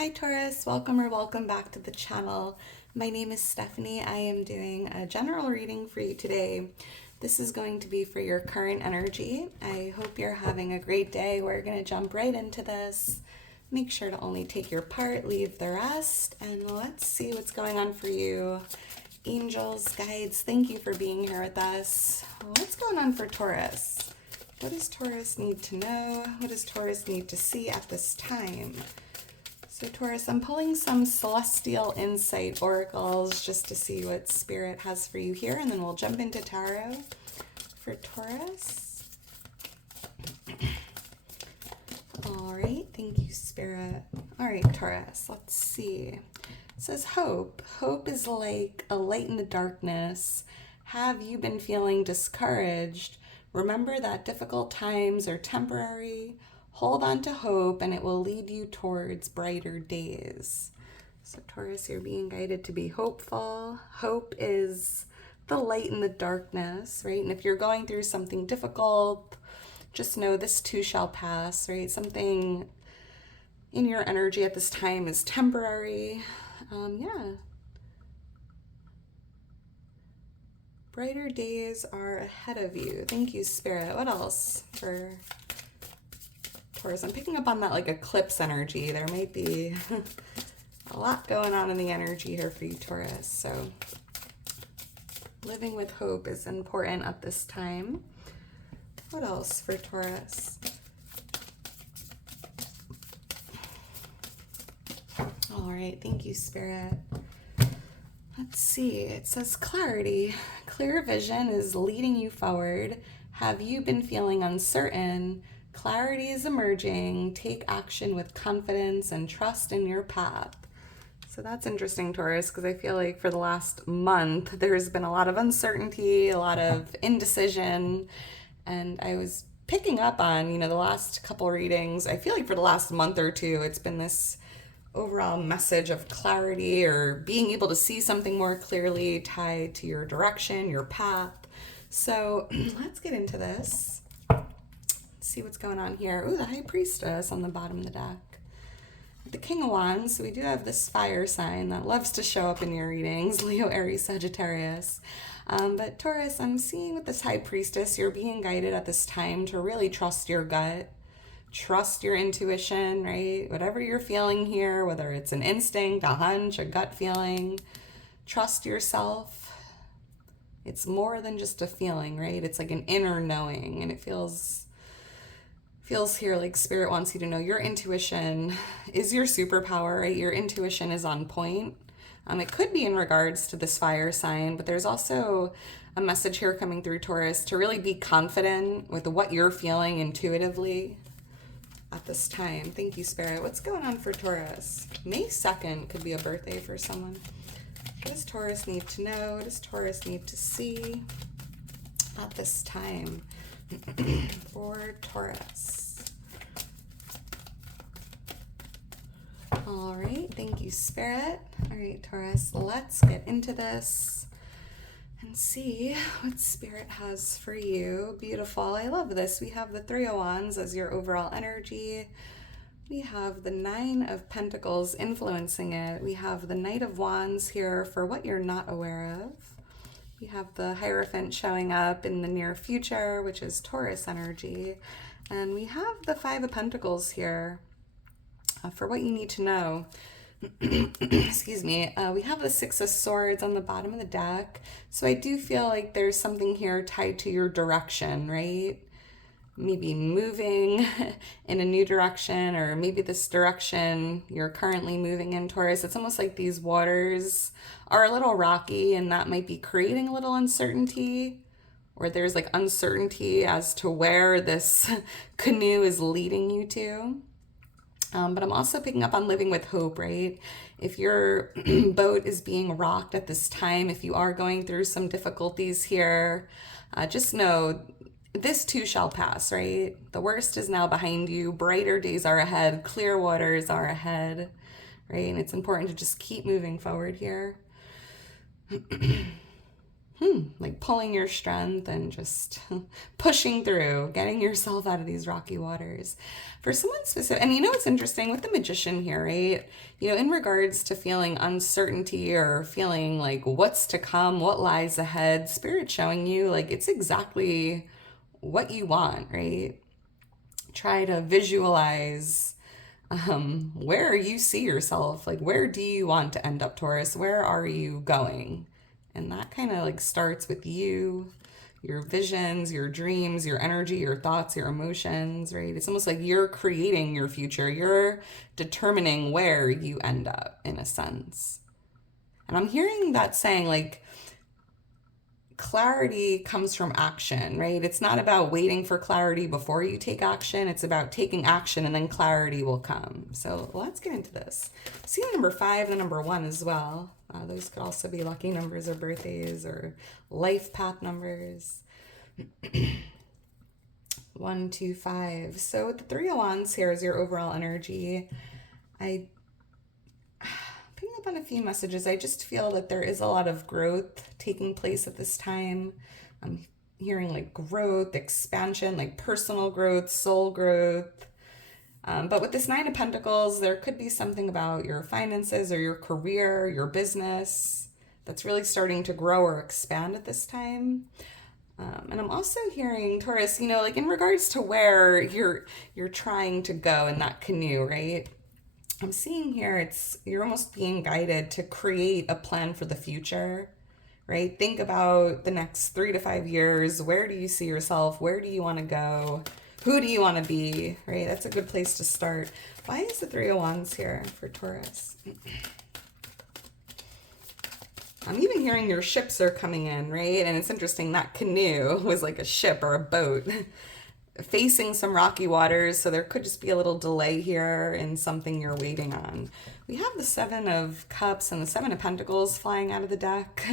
Hi Taurus, welcome or welcome back to the channel. My name is Stephanie. I am doing a general reading for you today. This is going to be for your current energy. I hope you're having a great day. We're going to jump right into this. Make sure to only take your part, leave the rest, and let's see what's going on for you. Angels, guides, thank you for being here with us. What's going on for Taurus? What does Taurus need to know? What does Taurus need to see at this time? So Taurus, I'm pulling some celestial insight oracles just to see what Spirit has for you here, and then we'll jump into tarot for Taurus. All right, thank you, Spirit. All right, Taurus, let's see. It says hope. Hope is like a light in the darkness. Have you been feeling discouraged? Remember that difficult times are temporary. Hold on to hope and it will lead you towards brighter days. So Taurus, you're being guided to be hopeful. Hope is the light in the darkness, right? And if you're going through something difficult, just know this too shall pass, right? Something in your energy at this time is temporary. Brighter days are ahead of you. Thank you, Spirit. What else for Taurus? I'm picking up on that like eclipse energy. There might be a lot going on in the energy here for you, Taurus. So living with hope is important at this time. What else for Taurus? All right, thank you, Spirit. Let's see, it says clarity. Clear vision is leading you forward. Have you been feeling uncertain? Clarity is emerging. Take action with confidence and trust in your path. So that's interesting, Taurus, because I feel like for the last month, there's been a lot of uncertainty, a lot of indecision, and I was picking up on, the last couple readings. I feel like for the last month or two, it's been this overall message of clarity or being able to see something more clearly tied to your direction, your path. So let's get into this. See what's going on here. Ooh, the High Priestess on the bottom of the deck. The King of Wands. So we do have this fire sign that loves to show up in your readings, Leo, Aries, Sagittarius. But Taurus, I'm seeing with this High Priestess, you're being guided at this time to really trust your gut. Trust your intuition, right? Whatever you're feeling here, whether it's an instinct, a hunch, a gut feeling, trust yourself. It's more than just a feeling, right? It's like an inner knowing, and it feels here like Spirit wants you to know your intuition is your superpower, right? Your intuition is on point. It could be in regards to this fire sign, but there's also a message here coming through, Taurus, to really be confident with what you're feeling intuitively at this time. Thank you, Spirit. What's going on for Taurus? May 2nd could be a birthday for someone. What does Taurus need to know? What does Taurus need to see at this time for Taurus? All right, thank you, Spirit. All right, Taurus, let's get into this and see what Spirit has for you. Beautiful. I love this. We have the Three of Wands as your overall energy. We have the Nine of Pentacles influencing it. We have the Knight of Wands here for what you're not aware of. We have the Hierophant showing up in the near future, which is Taurus energy. And we have the Five of Pentacles here for what you need to know. Excuse me. We have the Six of Swords on the bottom of the deck. So I do feel like there's something here tied to your direction, right? Maybe moving in a new direction, or maybe this direction you're currently moving in, Taurus. It's almost like these waters are a little rocky, and that might be creating a little uncertainty, or there's like uncertainty as to where this canoe is leading you to. But I'm also picking up on living with hope, right? If your boat is being rocked at this time, if you are going through some difficulties here, just know this too shall pass, right? The worst is now behind you. Brighter days are ahead. Clear waters are ahead, right? And it's important to just keep moving forward here. like pulling your strength and just pushing through, getting yourself out of these rocky waters. For someone specific, and it's interesting with the Magician here, right? In regards to feeling uncertainty or feeling like what's to come, what lies ahead, Spirit showing you like it's exactly what you want, right? Try to visualize where you see yourself, like where do you want to end up, Taurus? Where are you going? And that kind of like starts with you, your visions, your dreams, your energy, your thoughts, your emotions, right? It's almost like you're creating your future. You're determining where you end up in a sense. And I'm hearing that saying like, clarity comes from action, right? It's not about waiting for clarity before you take action. It's about taking action and then clarity will come. So let's get into this. See the number 5, the number 1 as well. Those could also be lucky numbers or birthdays or life path numbers. 1, 2, 5. So with the 3 of Wands here is your overall energy. I picking up on a few messages. I just feel that there is a lot of growth taking place at this time. I'm hearing like growth, expansion, like personal growth, soul growth. But with this 9 of Pentacles, there could be something about your finances or your career, your business that's really starting to grow or expand at this time. And I'm also hearing, Taurus, like in regards to where you're trying to go in that canoe, right? I'm seeing here you're almost being guided to create a plan for the future, right? Think about the next 3 to 5 years. Where do you see yourself? Where do you want to go? Who do you want to be, right? That's a good place to start. Why is the 3 of Wands here for Taurus? I'm even hearing your ships are coming in, right? And it's interesting, that canoe was like a ship or a boat facing some rocky waters, so there could just be a little delay here in something you're waiting on. We have the 7 of Cups and the 7 of Pentacles flying out of the deck.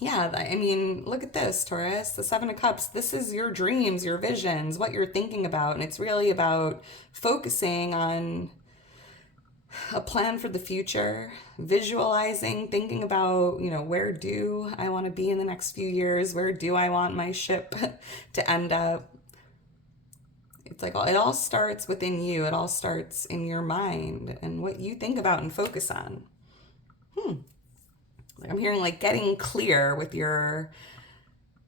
Yeah, I mean, look at this, Taurus. The 7 of Cups, this is your dreams, your visions, what you're thinking about, and it's really about focusing on a plan for the future, visualizing, thinking about, where do I want to be in the next few years? Where do I want my ship to end up? It's like it all starts within you. It all starts in your mind and what you think about and focus on. Like I'm hearing like getting clear with your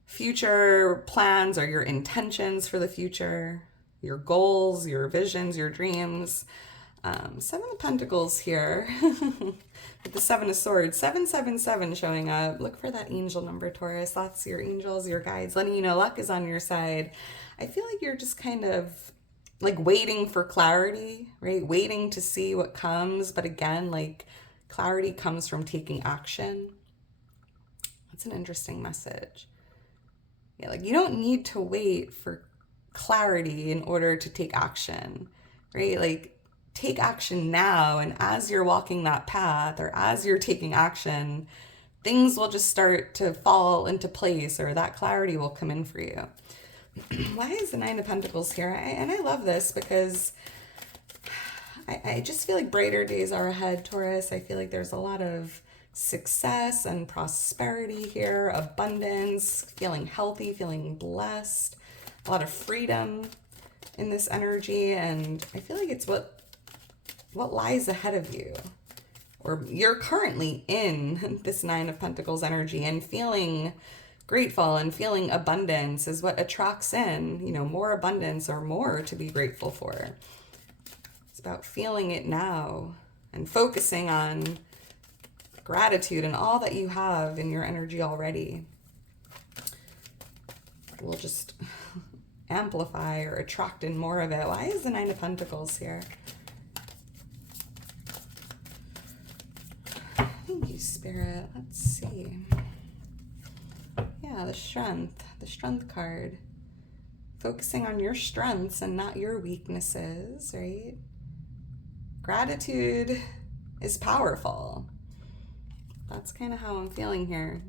future plans or your intentions for the future, your goals, your visions, your dreams. 7 of Pentacles here with the 7 of Swords, 777 showing up. Look for that angel number, Taurus. That's your angels, your guides, letting you know luck is on your side. I feel like you're just kind of like waiting for clarity, right? Waiting to see what comes. But again, like clarity comes from taking action. That's an interesting message. Yeah, like you don't need to wait for clarity in order to take action, right? Like take action now, and as you're walking that path or as you're taking action, things will just start to fall into place or that clarity will come in for you. Why is the 9 of Pentacles here? And I love this because I just feel like brighter days are ahead, Taurus. I feel like there's a lot of success and prosperity here, abundance, feeling healthy, feeling blessed, a lot of freedom in this energy. And I feel like it's what lies ahead of you, or you're currently in this 9 of Pentacles energy, and feeling grateful and feeling abundance is what attracts in, more abundance or more to be grateful for. It's about feeling it now and focusing on gratitude and all that you have in your energy already. We'll just amplify or attract in more of it. Why is the 9 of Pentacles here? Thank you, Spirit. Let's see. Yeah, the strength card. Focusing on your strengths and not your weaknesses, right? Gratitude is powerful. That's kind of how I'm feeling here.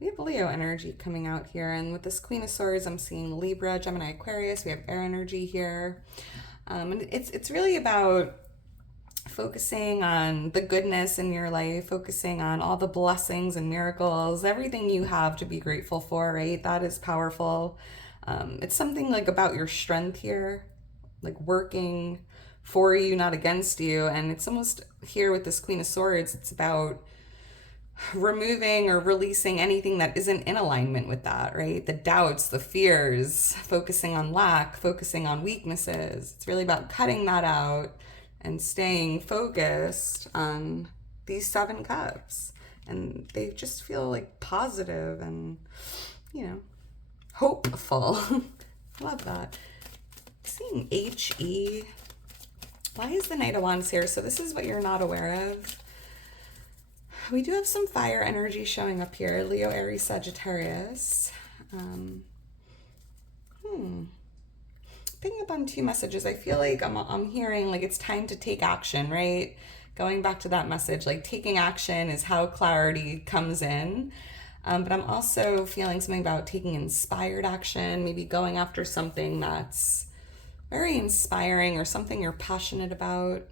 We have Leo energy coming out here, and with this Queen of Swords, I'm seeing Libra, Gemini, Aquarius. We have air energy here. And it's really about focusing on the goodness in your life, focusing on all the blessings and miracles, everything you have to be grateful for, right? That is powerful. It's something like about your strength here, like working for you, not against you. And it's almost here with this Queen of Swords, it's about removing or releasing anything that isn't in alignment with that, right? The doubts, the fears, focusing on lack, focusing on weaknesses. It's really about cutting that out and staying focused on these 7 cups. And they just feel like positive and, hopeful. Love that. Seeing HE. Why is the Knight of Wands here? So this is what you're not aware of. We do have some fire energy showing up here. Leo, Aries, Sagittarius. Picking up on 2 messages. I feel like I'm hearing like it's time to take action, right? Going back to that message, like taking action is how clarity comes in. But I'm also feeling something about taking inspired action, maybe going after something that's very inspiring or something you're passionate about.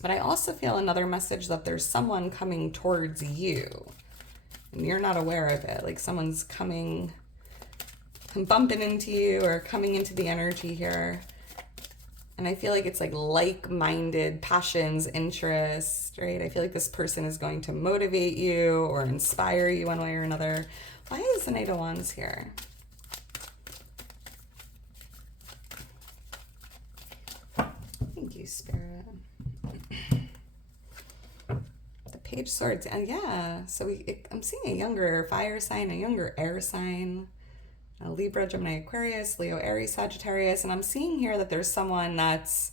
But I also feel another message that there's someone coming towards you and you're not aware of it. Like someone's coming, bumping into you or coming into the energy here. And I feel like it's like like-minded passions, interests, right? I feel like this person is going to motivate you or inspire you one way or another. Why is the Knight of Wands here? Thank you, Spirit. The Page of Swords. And yeah, so I'm seeing a younger fire sign, a younger air sign. Libra, Gemini, Aquarius, Leo, Aries, Sagittarius. And I'm seeing here that there's someone that's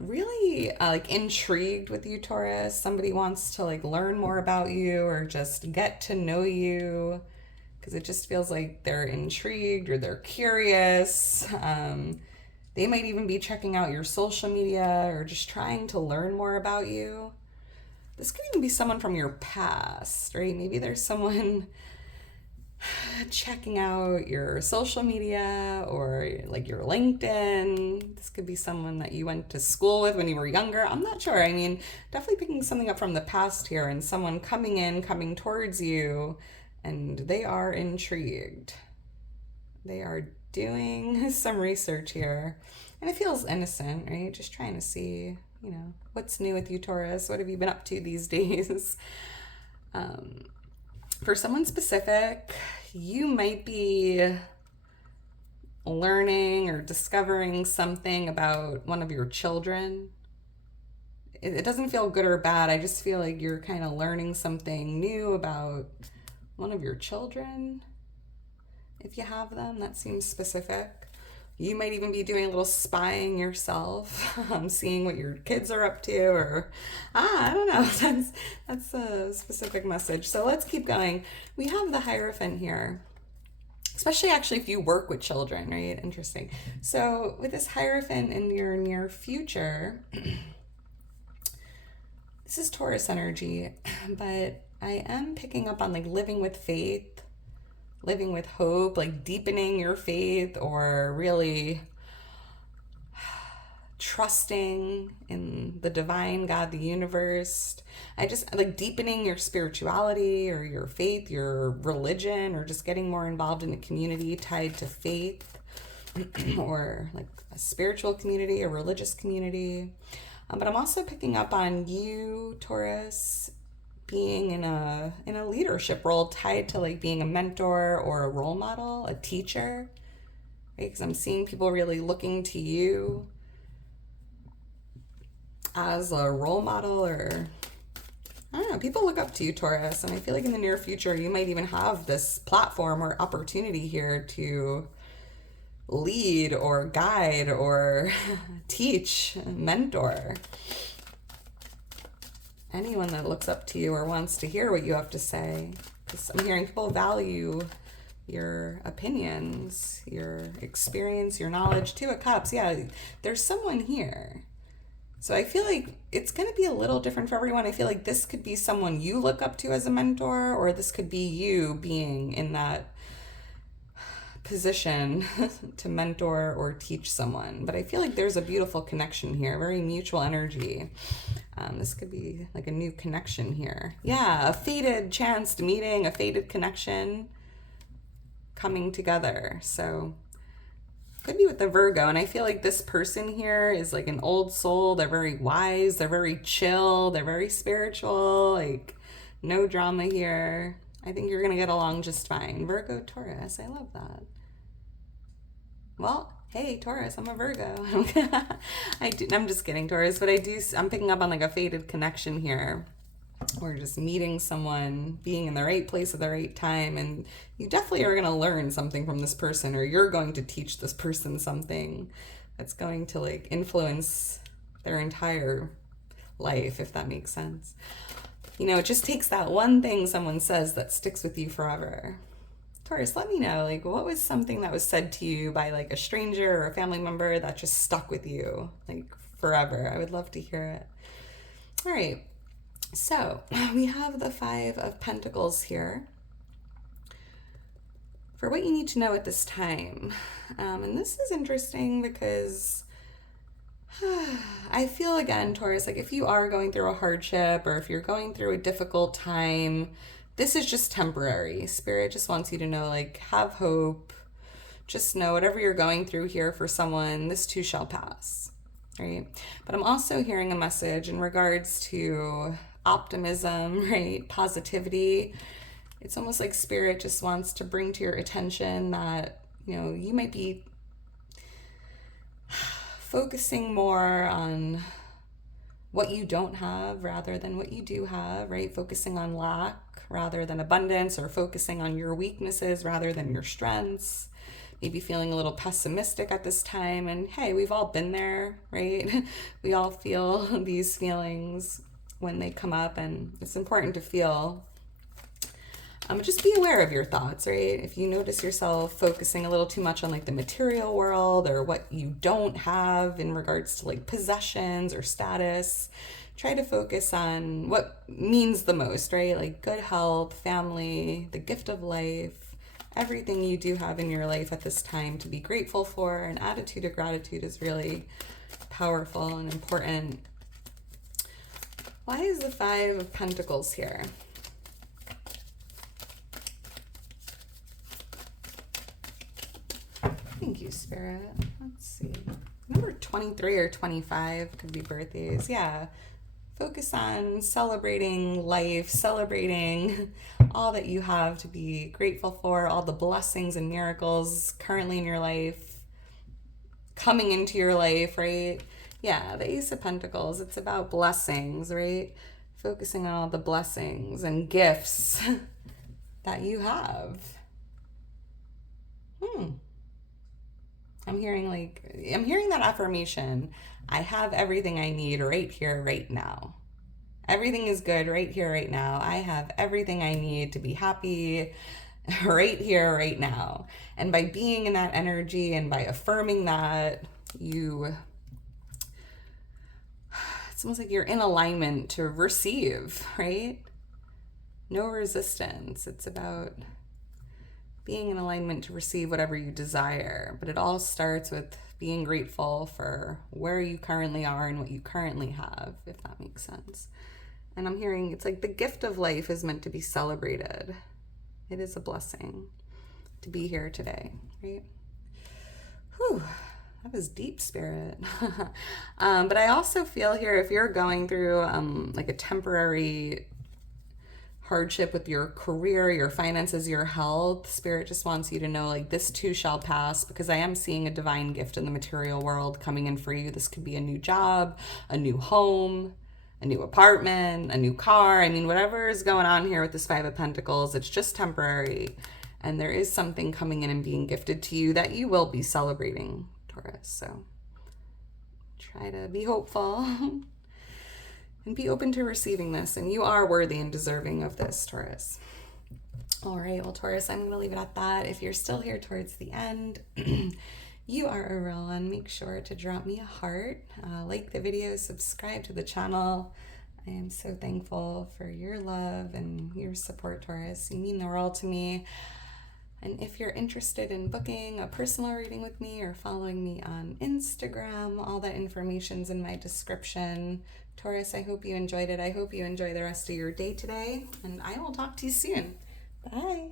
really like intrigued with you, Taurus. Somebody wants to like learn more about you or just get to know you because it just feels like they're intrigued or they're curious. They might even be checking out your social media or just trying to learn more about you. This could even be someone from your past, right? Maybe there's someone checking out your social media or like your LinkedIn. This could be someone that you went to school with when you were younger. I'm not sure. I mean, definitely picking something up from the past here and someone coming towards you, and they are intrigued. They are doing some research here. And it feels innocent, right? Just trying to see, what's new with you, Taurus? What have you been up to these days? For someone specific, you might be learning or discovering something about one of your children. It doesn't feel good or bad. I just feel like you're kind of learning something new about one of your children. If you have them, that seems specific. You might even be doing a little spying yourself, seeing what your kids are up to, or I don't know. That's a specific message. So let's keep going. We have the Hierophant here, especially actually if you work with children, right? Interesting. So with this Hierophant in your near future, this is Taurus energy, but I am picking up on like living with faith, living with hope, like deepening your faith or really trusting in the divine God, the universe. I just like deepening your spirituality or your faith, your religion, or just getting more involved in a community tied to faith or like a spiritual community, a religious community. But I'm also picking up on you, Taurus, being in a leadership role tied to like being a mentor or a role model, a teacher, right? Because I'm seeing people really looking to you as a role model, or I don't know, people look up to you, Taurus, and I feel like in the near future you might even have this platform or opportunity here to lead or guide or teach, mentor anyone that looks up to you or wants to hear what you have to say. Because I'm hearing people value your opinions, your experience, your knowledge. 2 of Cups. Yeah, there's someone here. So I feel like it's going to be a little different for everyone. I feel like this could be someone you look up to as a mentor, or this could be you being in that position to mentor or teach someone, but I feel like there's a beautiful connection here, very mutual energy. This could be like a new connection here. Yeah, a fated chanced meeting, a fated connection coming together. So could be with the Virgo, and I feel like this person here is like an old soul. They're very wise, they're very chill, they're very spiritual, like no drama here. I think you're gonna get along just fine. Virgo, Taurus, I love that. Well, hey, Taurus, I'm a Virgo. I'm just kidding, Taurus, but I'm picking up on like a fated connection here. Or just meeting someone, being in the right place at the right time, and you definitely are going to learn something from this person, or you're going to teach this person something that's going to like influence their entire life, if that makes sense. You know, it just takes that one thing someone says that sticks with you forever. Taurus, let me know, like, what was something that was said to you by like a stranger or a family member that just stuck with you like forever? I would love to hear it. All right. So we have the Five of Pentacles here for what you need to know at this time. And this is interesting because I feel, again, Taurus, like if you are going through a hardship or if you're going through a difficult time, this is just temporary. Spirit just wants you to know, like, have hope. Just know whatever you're going through here for someone, this too shall pass. Right? But I'm also hearing a message in regards to optimism, right? Positivity. It's almost like Spirit just wants to bring to your attention that, you know, you might be focusing more on what you don't have rather than what you do have, right? Focusing on lack rather than abundance, or focusing on your weaknesses rather than your strengths. Maybe feeling a little pessimistic at this time. And hey, we've all been there, right? We all feel these feelings when they come up, and it's important to feel. Just be aware of your thoughts, right? If you notice yourself focusing a little too much on like the material world or what you don't have in regards to like possessions or status, try to focus on what means the most, right? Like good health, family, the gift of life, everything you do have in your life at this time to be grateful for. An attitude of gratitude is really powerful and important. Why is the Five of Pentacles here? Thank you, Spirit. Let's see. Number 23 or 25 could be birthdays. Yeah. Focus on celebrating life, celebrating all that you have to be grateful for, all the blessings and miracles currently in your life, coming into your life, right? Yeah, the Ace of Pentacles, it's about blessings, right? Focusing on all the blessings and gifts that you have. I'm hearing that affirmation. I have everything I need right here, right now. Everything is good right here, right now. I have everything I need to be happy right here, right now. And by being in that energy and by affirming that, it's almost like you're in alignment to receive, right? No resistance. It's about being in alignment to receive whatever you desire. But it all starts with being grateful for where you currently are and what you currently have, if that makes sense. And I'm hearing it's like the gift of life is meant to be celebrated. It is a blessing to be here today, right? Whew. That was deep, Spirit. But I also feel here, if you're going through like a temporary hardship with your career, your finances, your health, Spirit just wants you to know, like, this too shall pass, because I am seeing a divine gift in the material world coming in for you. This could be a new job, a new home, a new apartment, a new car. I mean, whatever is going on here with this Five of Pentacles, it's just temporary. And there is something coming in and being gifted to you that you will be celebrating, Taurus. So try to be hopeful and be open to receiving this. And you are worthy and deserving of this, Taurus. All right, well, Taurus, I'm going to leave it at that. If you're still here towards the end, you are a real one. Make sure to drop me a heart, like the video, subscribe to the channel. I am so thankful for your love and your support, Taurus. You mean the world to me. And if you're interested in booking a personal reading with me or following me on Instagram, all that information's in my description. Taurus, I hope you enjoyed it. I hope you enjoy the rest of your day today, and I will talk to you soon. Bye.